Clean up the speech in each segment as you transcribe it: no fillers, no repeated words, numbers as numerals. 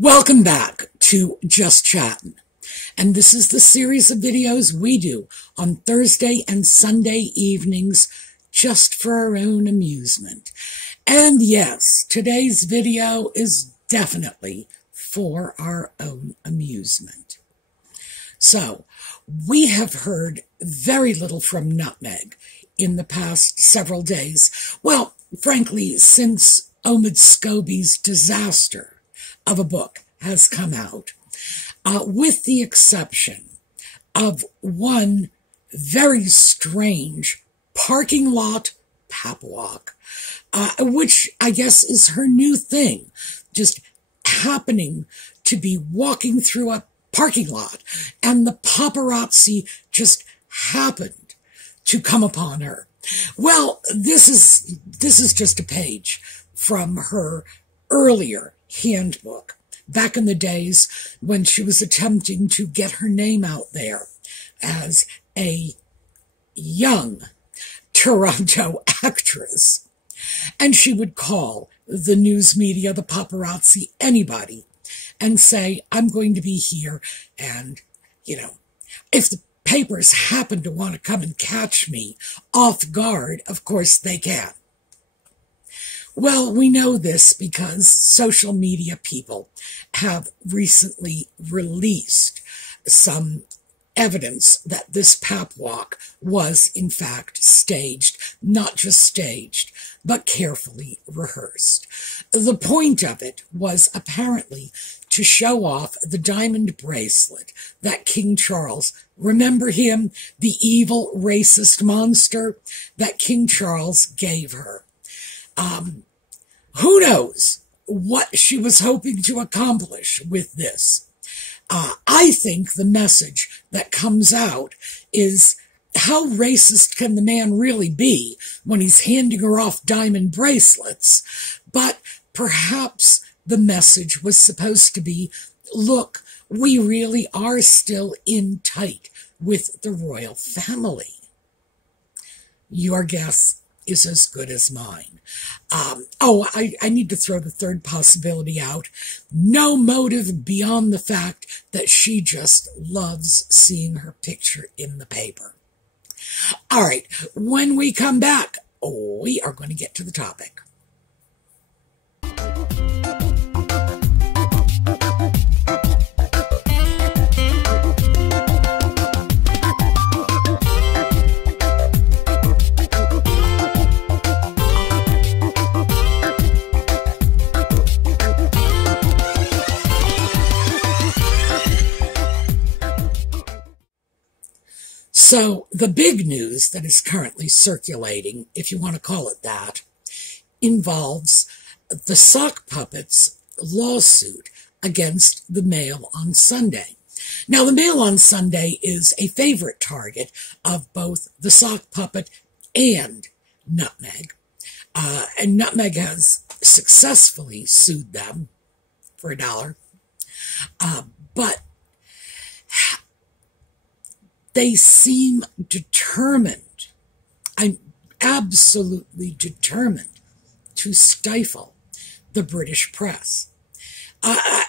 Welcome back to Just Chattin', and this is the series of videos we do on Thursday and Sunday evenings just for our own amusement. And yes, today's video is definitely for our own amusement. So, we have heard very little from Nutmeg in the past several days. Well, frankly, since Steube's disaster of a book has come out, with the exception of one very strange parking lot pap walk, which I guess is her new thing, just happening to be walking through a parking lot, and the paparazzi just happened to come upon her. Well, this is just a page from her earlier handbook, back in the days when she was attempting to get her name out there as a young Toronto actress. And she would call the news media, the paparazzi, anybody, and say, I'm going to be here, and, if the papers happen to want to come and catch me off guard, of course they can. Well, we know this because social media people have recently released some evidence that this pap walk was in fact staged, not just staged, but carefully rehearsed. The point of it was apparently to show off the diamond bracelet that King Charles, remember him, the evil racist monster that King Charles gave her. Who knows what she was hoping to accomplish with this? I think the message that comes out is, how racist can the man really be when he's handing her off diamond bracelets? But perhaps the message was supposed to be, look, we really are still in tight with the royal family. Your guess is as good as mine. I need to throw the third possibility out. No motive beyond the fact that she just loves seeing her picture in the paper. All right, when we come back, we are going to get to the topic. So the big news that is currently circulating, if you want to call it that, involves the sock puppets lawsuit against the Mail on Sunday. Now, the Mail on Sunday is a favorite target of both the sock puppet and Nutmeg. And Nutmeg has successfully sued them for $1. But they seem determined, I'm absolutely determined, to stifle the British press.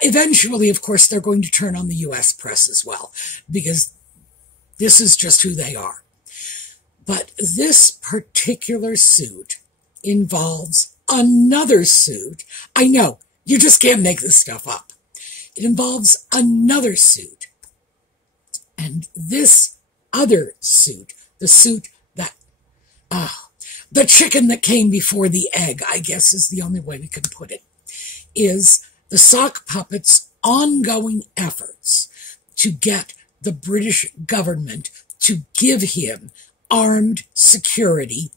Eventually, of course, they're going to turn on the U.S. press as well, because this is just who they are. But this particular suit involves another suit. I know, you just can't make this stuff up. It involves another suit. And this other suit, the suit that, the chicken that came before the egg, I guess is the only way we can put it, is the sock puppet's ongoing efforts to get the British government to give him armed security,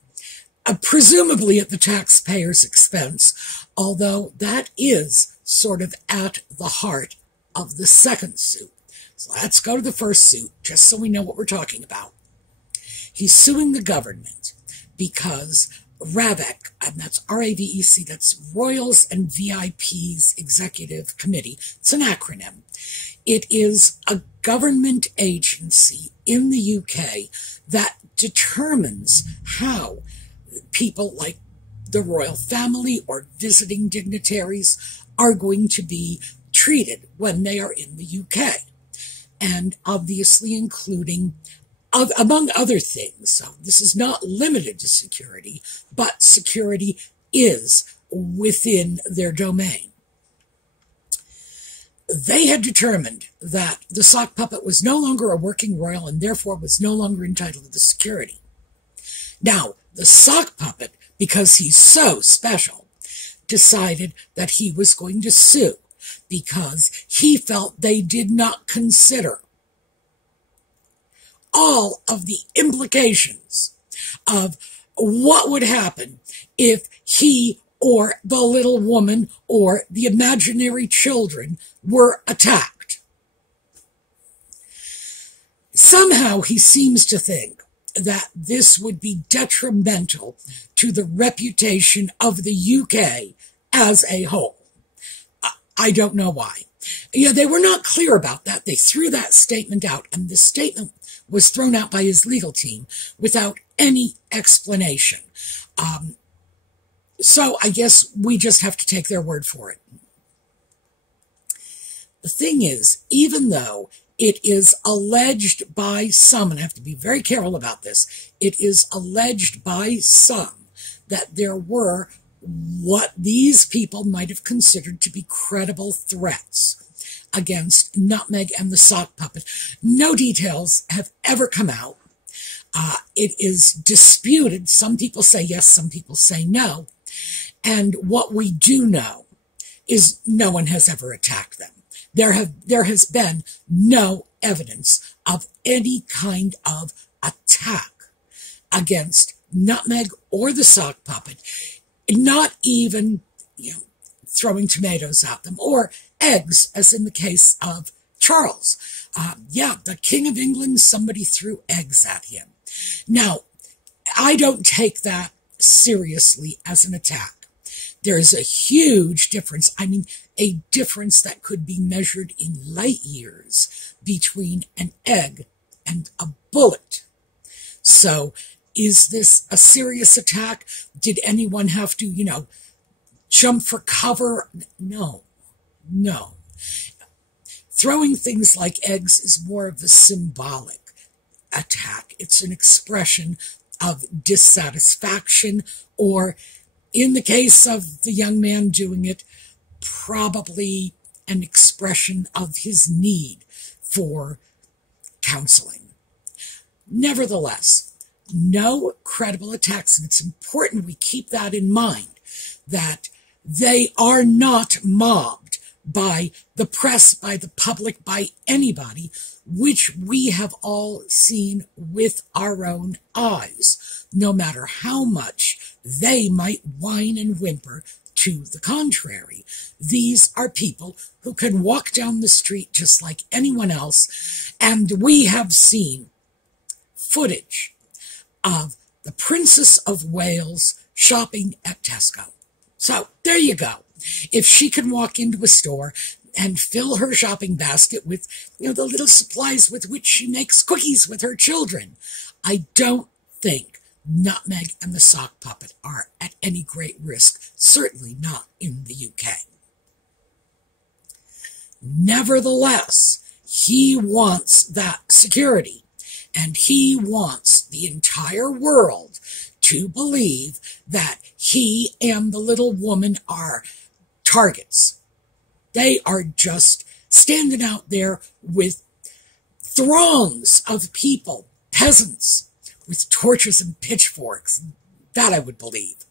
presumably at the taxpayer's expense, although that is sort of at the heart of the second suit. So let's go to the first suit, just so we know what we're talking about. He's suing the government because RAVEC, and that's R-A-V-E-C, that's Royals and VIPs Executive Committee. It's an acronym. It is a government agency in the UK that determines how people like the royal family or visiting dignitaries are going to be treated when they are in the UK. And obviously including, among other things, so this is not limited to security, but security is within their domain. They had determined that the sock puppet was no longer a working royal and therefore was no longer entitled to the security. Now, the sock puppet, because he's so special, decided that he was going to sue because he felt they did not consider all of the implications of what would happen if he or the little woman or the imaginary children were attacked. Somehow he seems to think that this would be detrimental to the reputation of the UK as a whole. I don't know why. They were not clear about that. They threw that statement out, and the statement was thrown out by his legal team without any explanation. So I guess we just have to take their word for it. The thing is, even though it is alleged by some, and I have to be very careful about this, it is alleged by some that there were what these people might have considered to be credible threats against Nutmeg and the sock puppet. No details have ever come out. It is disputed. Some people say yes, some people say no. And what we do know is no one has ever attacked them. There has been no evidence of any kind of attack against Nutmeg or the sock puppet, not even, throwing tomatoes at them or eggs, as in the case of Charles. The King of England, somebody threw eggs at him. Now, I don't take that seriously as an attack. There's a huge difference. I mean, a difference that could be measured in light years between an egg and a bullet. So, is this a serious attack? Did anyone have to, jump for cover? No. Throwing things like eggs is more of a symbolic attack. It's an expression of dissatisfaction, or in the case of the young man doing it, probably an expression of his need for counseling. Nevertheless, no credible attacks, and it's important we keep that in mind, that they are not mobbed by the press, by the public, by anybody, which we have all seen with our own eyes, no matter how much they might whine and whimper to the contrary. These are people who can walk down the street just like anyone else, and we have seen footage of the Princess of Wales shopping at Tesco. So there you go. If she can walk into a store and fill her shopping basket with, the little supplies with which she makes cookies with her children, I don't think Nutmeg and the sock puppet are at any great risk, certainly not in the UK. Nevertheless, he wants that security, and he wants the entire world to believe that he and the little woman are targets. They are just standing out there with throngs of people, peasants, with torches and pitchforks. That I would believe.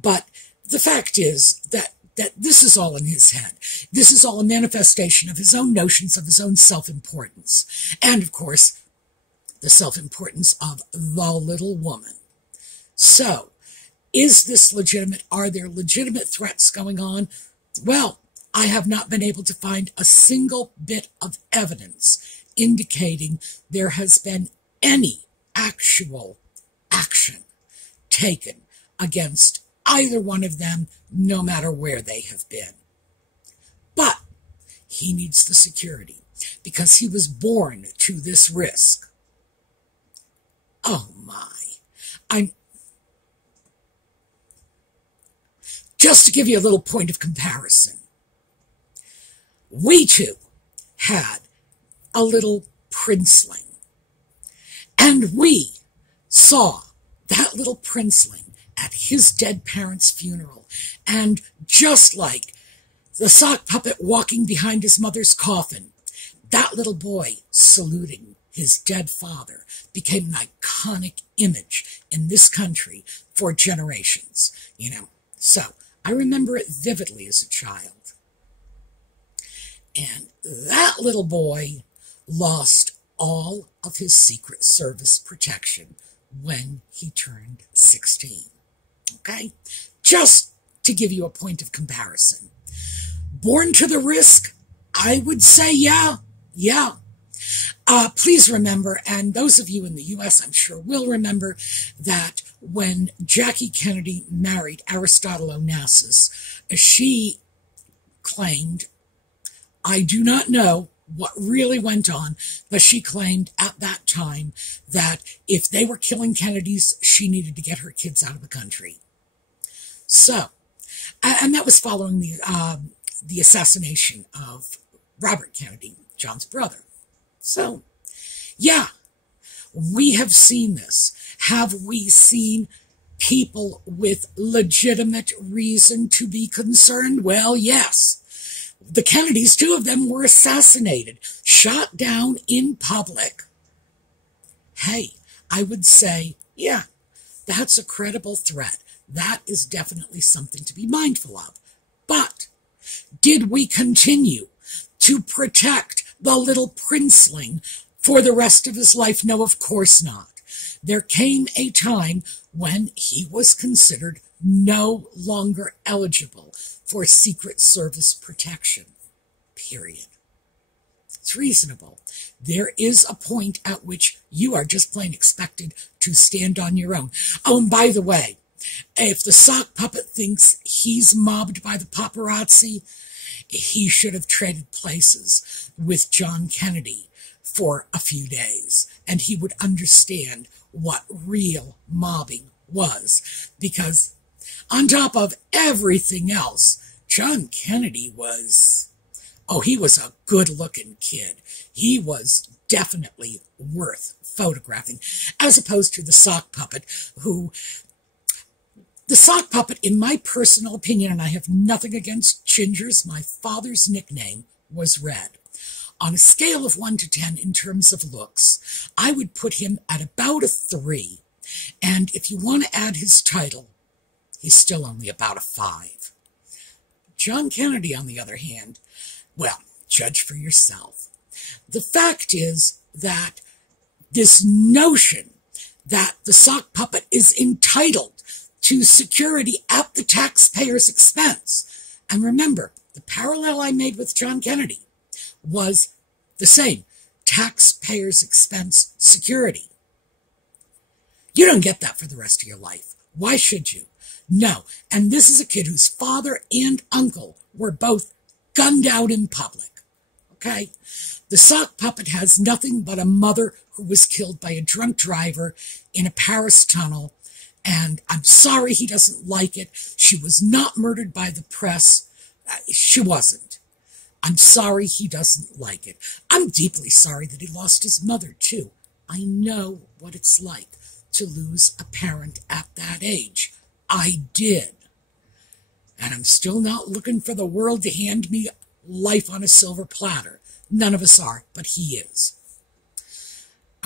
But the fact is that this is all in his head. This is all a manifestation of his own notions of his own self-importance. And, of course, the self-importance of the little woman. So, is this legitimate? Are there legitimate threats going on? Well, I have not been able to find a single bit of evidence indicating there has been any actual action taken against either one of them, no matter where they have been. But he needs the security because he was born to this risk. Oh my. Just to give you a little point of comparison, we too had a little princeling. And we saw that little princeling at his dead parents' funeral. And just like the sock puppet walking behind his mother's coffin, that little boy saluting his dead father became an iconic image in this country for generations, So I remember it vividly as a child. And that little boy lost all of his Secret Service protection when he turned 16. Okay? Just to give you a point of comparison. Born to the risk, I would say yeah. Please remember, and those of you in the U.S. I'm sure will remember, that when Jackie Kennedy married Aristotle Onassis, she claimed, I do not know what really went on, but she claimed at that time that if they were killing Kennedys, she needed to get her kids out of the country. So, and that was following the assassination of Robert Kennedy, John's brother. So, yeah, we have seen this. Have we seen people with legitimate reason to be concerned? Well, yes. The Kennedys, 2 of them were assassinated, shot down in public. Hey, I would say, yeah, that's a credible threat. That is definitely something to be mindful of. But did we continue to protect the little princeling for the rest of his life? No, of course not. There came a time when he was considered no longer eligible for Secret Service protection, period. It's reasonable. There is a point at which you are just plain expected to stand on your own. Oh, and by the way, if the sock puppet thinks he's mobbed by the paparazzi, he should have traded places with John Kennedy for a few days, and he would understand what real mobbing was. Because on top of everything else, John Kennedy was, he was a good-looking kid. He was definitely worth photographing, as opposed to the sock puppet, the sock puppet, in my personal opinion, and I have nothing against gingers, my father's nickname was Red. On a scale of 1 to 10 in terms of looks, I would put him at about a 3. And if you want to add his title, he's still only about a 5. John Kennedy, on the other hand, well, judge for yourself. The fact is that this notion that the sock puppet is entitled to security at the taxpayer's expense, and remember, the parallel I made with John Kennedy was the same, taxpayer's expense security. You don't get that for the rest of your life. Why should you? No, and this is a kid whose father and uncle were both gunned out in public, okay? The sock puppet has nothing but a mother who was killed by a drunk driver in a Paris tunnel, and I'm sorry he doesn't like it. She was not murdered by the press. She wasn't. I'm sorry he doesn't like it. I'm deeply sorry that he lost his mother, too. I know what it's like to lose a parent at that age. I did. And I'm still not looking for the world to hand me life on a silver platter. None of us are, but he is.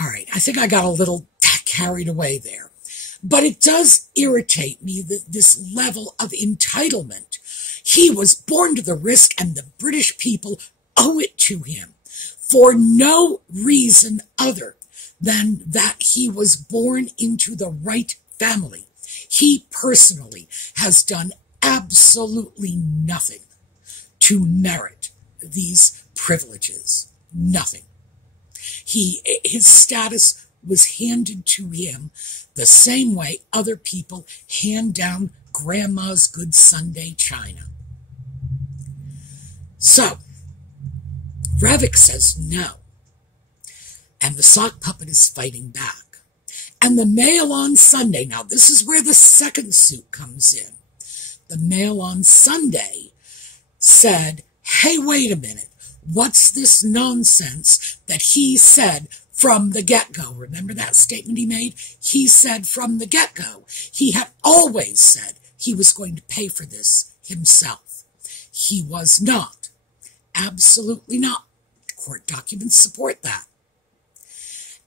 All right, I think I got a little carried away there. But it does irritate me that this level of entitlement. He was born to the risk, and the British people owe it to him for no reason other than that he was born into the right family. He personally has done absolutely nothing to merit these privileges. Nothing. His status was handed to him the same way other people hand down grandma's good Sunday china. So, Revick says no. And the sock puppet is fighting back. And the Mail on Sunday, now this is where the second suit comes in. The Mail on Sunday said, hey, wait a minute. What's this nonsense that he said from the get-go? Remember that statement he made? He said from the get-go. He had always said he was going to pay for this himself. He was not. Absolutely not. Court documents support that.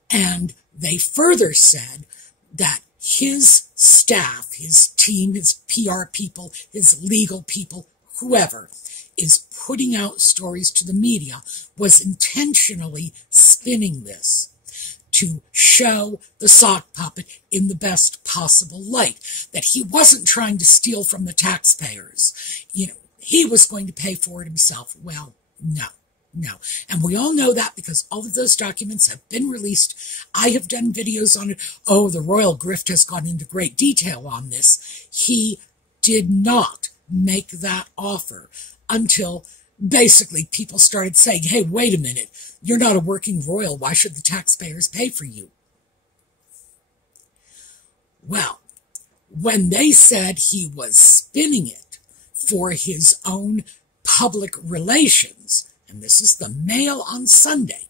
And they further said that his staff, his team, his PR people, his legal people, whoever is putting out stories to the media was intentionally spinning this to show the sock puppet in the best possible light, that he wasn't trying to steal from the taxpayers. He was going to pay for it himself. Well, no. And we all know that because all of those documents have been released. I have done videos on it. Oh, the royal grift has gone into great detail on this. He did not make that offer until basically people started saying, hey, wait a minute, you're not a working royal. Why should the taxpayers pay for you? Well, when they said he was spinning it for his own public relations, and this is the Mail on Sunday,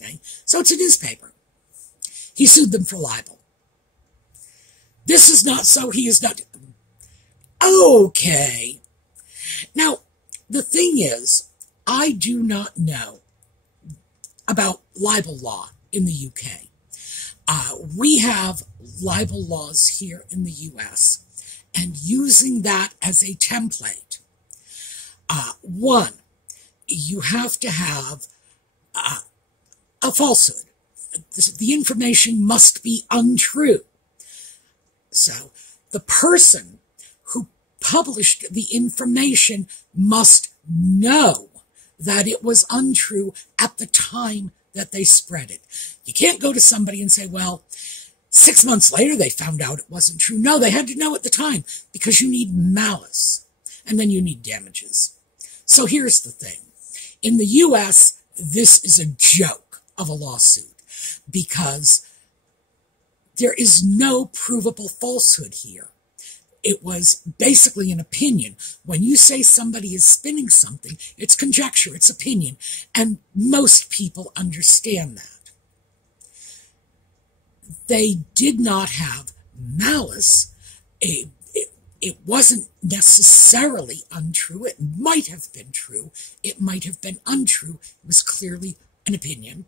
okay? So it's a newspaper. He sued them for libel. This is not so. He is not. Okay. Now, the thing is, I do not know about libel law in the UK. We have libel laws here in the US, and using that as a template, one, you have to have a falsehood. The information must be untrue. So the person who published the information must know that it was untrue at the time that they spread it. You can't go to somebody and say, well, 6 months later they found out it wasn't true. No, they had to know at the time, because you need malice and then you need damages. So here's the thing. In the US, this is a joke of a lawsuit because there is no provable falsehood here. It was basically an opinion. When you say somebody is spinning something, it's conjecture, it's opinion, and most people understand that. They did not have malice. It wasn't necessarily untrue. It might have been true. It might have been untrue. It was clearly an opinion.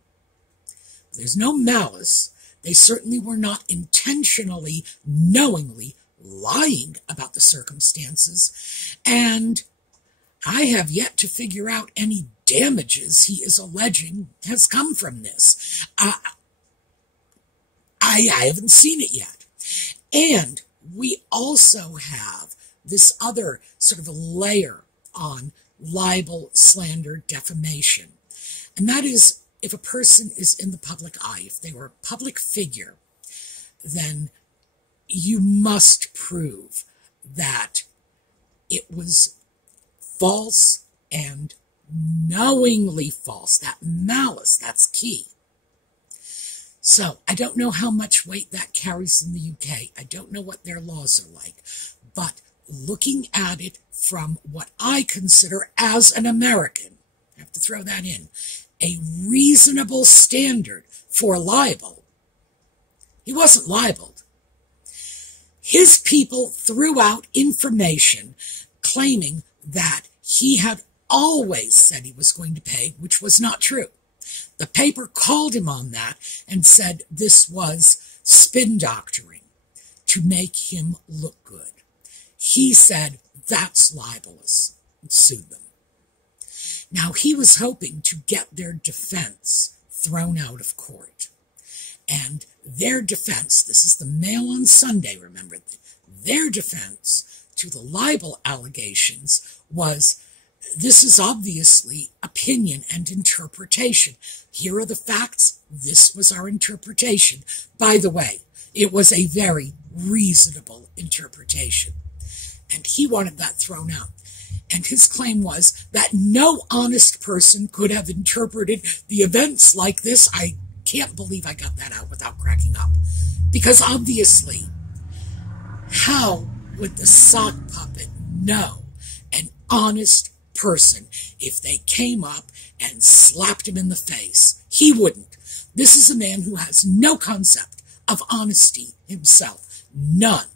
There's no malice. They certainly were not intentionally, knowingly lying about the circumstances. And I have yet to figure out any damages he is alleging has come from this. I haven't seen it yet. And we also have this other sort of a layer on libel, slander, defamation. And that is, if a person is in the public eye, if they were a public figure, then you must prove that it was false and knowingly false. That malice, that's key. So I don't know how much weight that carries in the UK. I don't know what their laws are like. But looking at it from what I consider as an American, I have to throw that in, a reasonable standard for libel, he wasn't libeled. His people threw out information claiming that he had always said he was going to pay, which was not true. The paper called him on that and said this was spin doctoring to make him look good. He said that's libelous and sued them. Now, he was hoping to get their defense thrown out of court. And their defense, this is the Mail on Sunday, remember, their defense to the libel allegations was, this is obviously opinion and interpretation. Here are the facts. This was our interpretation. By the way, it was a very reasonable interpretation. And he wanted that thrown out. And his claim was that no honest person could have interpreted the events like this. I can't believe I got that out without cracking up. Because obviously, how would the sock puppet know an honest person if they came up and slapped him in the face. He wouldn't. This is a man who has no concept of honesty himself. None.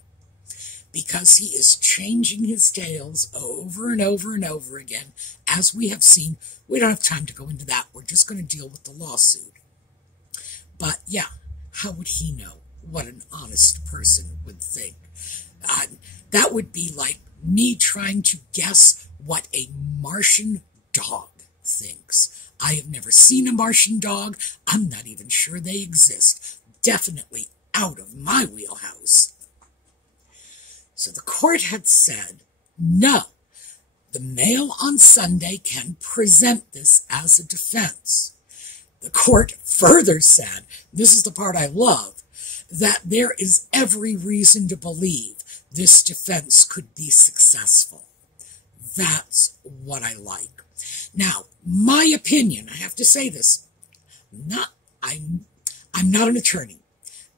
Because he is changing his tales over and over and over again, as we have seen. We don't have time to go into that. We're just going to deal with the lawsuit. But yeah, how would he know what an honest person would think? That would be like me trying to guess what a Martian dog thinks. I have never seen a Martian dog. I'm not even sure they exist. Definitely out of my wheelhouse. So the court had said, no, the Mail on Sunday can present this as a defense. The court further said, this is the part I love, that there is every reason to believe this defense could be successful. That's what I like. Now, my opinion, I have to say this, I'm not an attorney,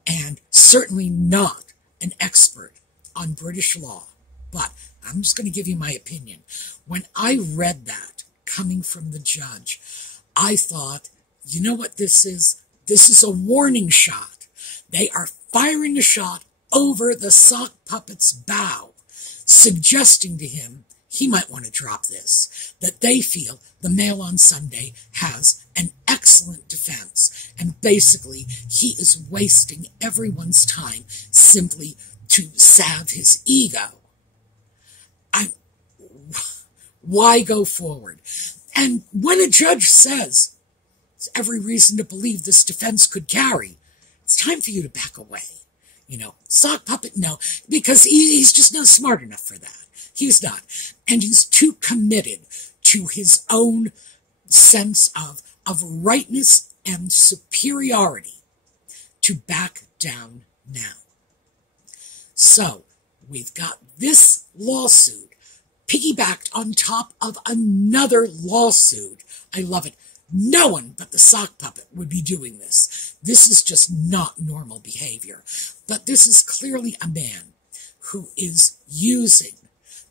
and certainly not an expert on British law, but I'm just going to give you my opinion. When I read that coming from the judge, I thought, you know what this is? This is a warning shot. They are firing a shot over the sock puppet's bow, suggesting to him he might want to drop this, that they feel the Mail on Sunday has an excellent defense, and basically he is wasting everyone's time simply to salve his ego. Why go forward? And when a judge says, there's every reason to believe this defense could carry, it's time for you to back away. Sock puppet, no, because he's just not smart enough for that. He's not. And he's too committed to his own sense of rightness and superiority to back down now. So, we've got this lawsuit piggybacked on top of another lawsuit. I love it. No one but the sock puppet would be doing this. This is just not normal behavior. But this is clearly a man who is using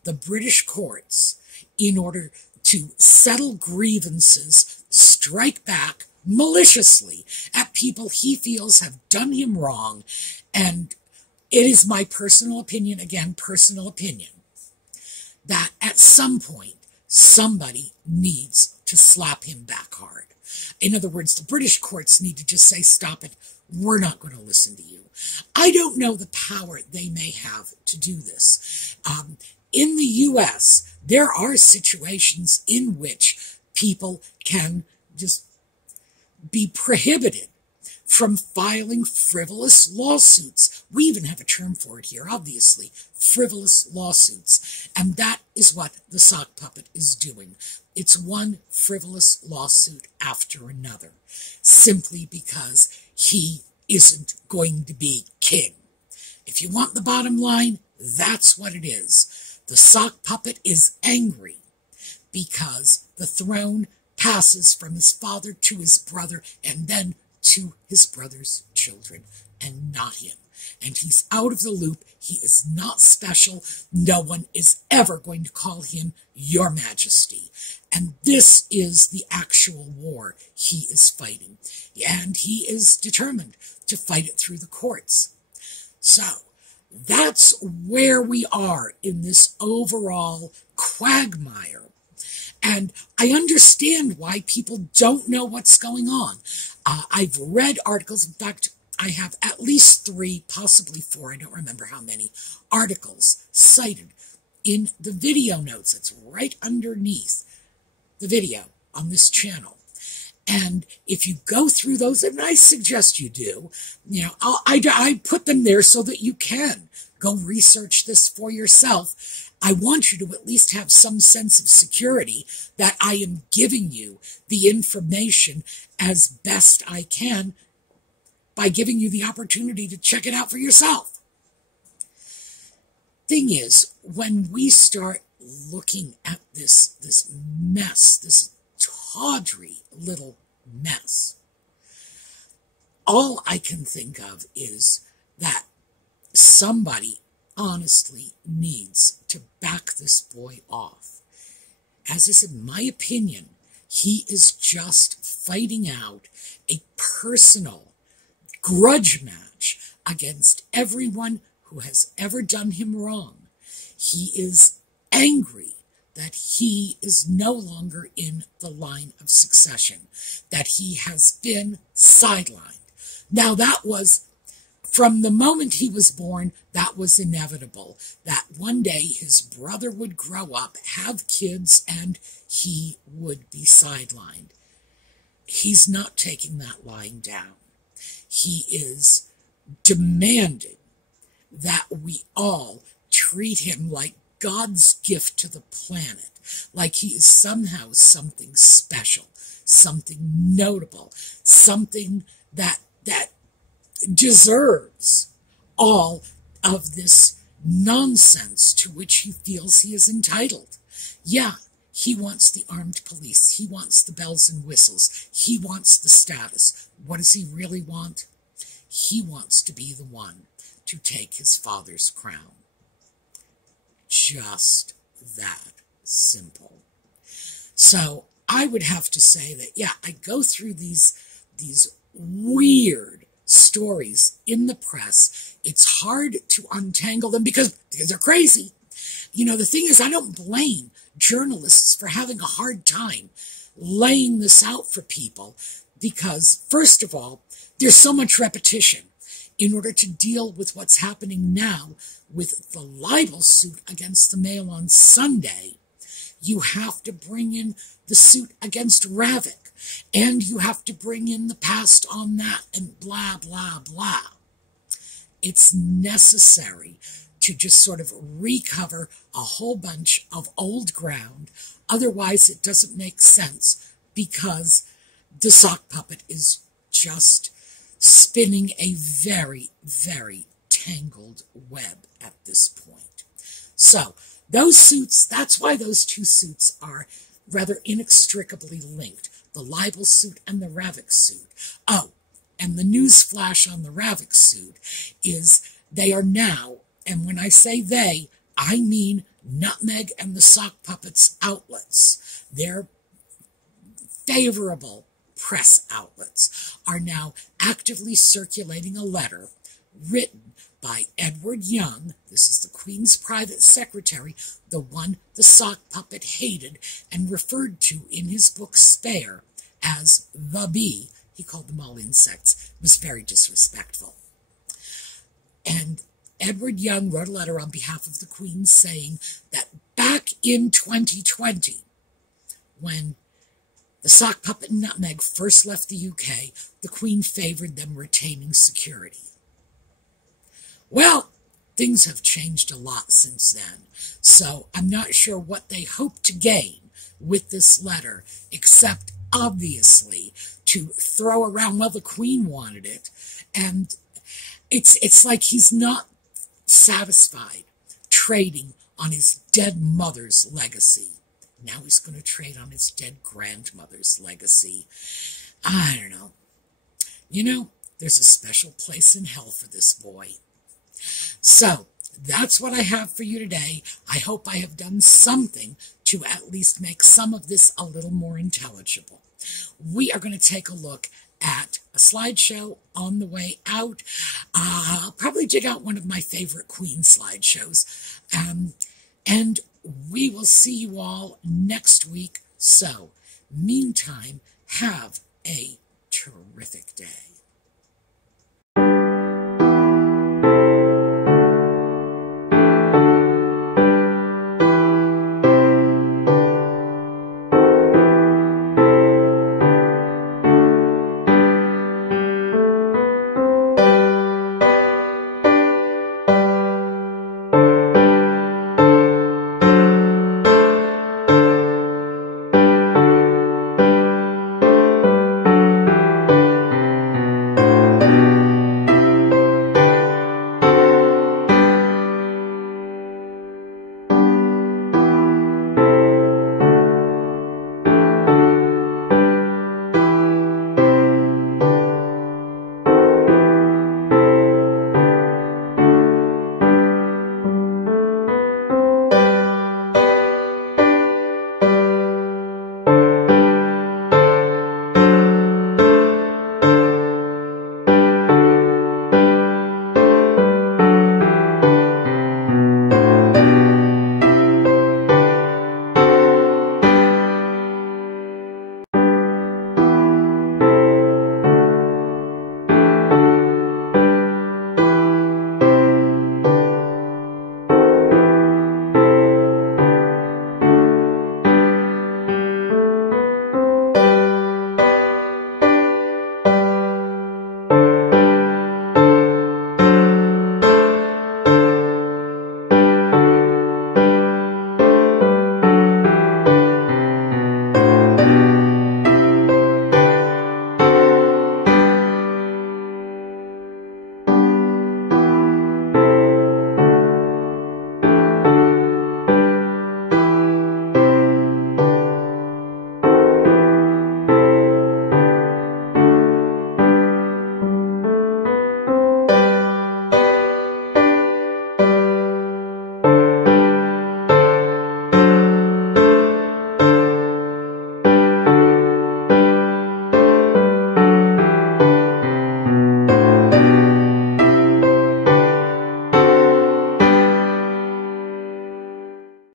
the British courts in order to settle grievances, strike back maliciously at people he feels have done him wrong. And it is my personal opinion, again, personal opinion, that at some point, somebody needs to slap him back hard. In other words, the British courts need to just say, stop it, we're not going to listen to you. I don't know the power they may have to do this. In the U.S., there are situations in which people can just be prohibited from filing frivolous lawsuits. We even have a term for it here, obviously, frivolous lawsuits. And that is what the sock puppet is doing. It's one frivolous lawsuit after another, simply because he isn't going to be king. If you want the bottom line, that's what it is. The sock puppet is angry because the throne passes from his father to his brother and then to his brother's children, and not him. And he's out of the loop. He is not special. No one is ever going to call him Your Majesty. And this is the actual war he is fighting. And he is determined to fight it through the courts. So, that's where we are in this overall quagmire. And I understand why people don't know what's going on. I've read articles. In fact, I have at least 3, possibly 4, I don't remember how many, articles cited in the video notes. It's right underneath the video on this channel. And if you go through those, and I suggest you do, I put them there so that you can go research this for yourself. I want you to at least have some sense of security that I am giving you the information as best I can by giving you the opportunity to check it out for yourself. Thing is, when we start looking at this mess, this tawdry little mess, all I can think of is that somebody honestly needs to back this boy off. As I said, in my opinion, he is just fighting out a personal grudge match against everyone who has ever done him wrong. He is angry that he is no longer in the line of succession, that he has been sidelined. Now, that was, from the moment he was born, that was inevitable, that one day his brother would grow up, have kids, and he would be sidelined. He's not taking that lying down. He is demanding that we all treat him like God's gift to the planet, like he is somehow something special, something notable, something that deserves all of this nonsense to which he feels he is entitled. Yeah, he wants the armed police. He wants the bells and whistles. He wants the status. What does he really want? He wants to be the one to take his father's crown. Just that simple. So I would have to say that, yeah, I go through these weird stories in the press. It's hard to untangle them because they're crazy. You know, the thing is, I don't blame journalists for having a hard time laying this out for people because, first of all, there's so much repetition. In order to deal with what's happening now with the libel suit against the Mail on Sunday, you have to bring in the suit against Ravik, and you have to bring in the past on that, and blah, blah, blah. It's necessary to just sort of recover a whole bunch of old ground. Otherwise, it doesn't make sense because the sock puppet is just spinning a very, very tangled web at this point. So those suits, that's why those two suits are rather inextricably linked, the libel suit and the Ravik suit. Oh, and the news flash on the Ravik suit is they are now, and when I say they, I mean Nutmeg and the Sock Puppets outlets. Their favorable press outlets are now actively circulating a letter written by Edward Young. This is the Queen's private secretary, the one the sock puppet hated and referred to in his book Spare as the bee. He called them all insects. It was very disrespectful. And Edward Young wrote a letter on behalf of the Queen saying that back in 2020, when the sock puppet and Nutmeg first left the UK, the Queen favored them retaining security. Well, things have changed a lot since then, so I'm not sure what they hope to gain with this letter, except, obviously, to throw around, well, the Queen wanted it, and it's like he's not satisfied trading on his dead mother's legacy. Now he's going to trade on his dead grandmother's legacy. I don't know. You know, there's a special place in hell for this boy. So, that's what I have for you today. I hope I have done something to at least make some of this a little more intelligible. We are going to take a look at a slideshow on the way out. I'll probably dig out one of my favorite Queen slideshows. And we will see you all next week. So, meantime, have a terrific day.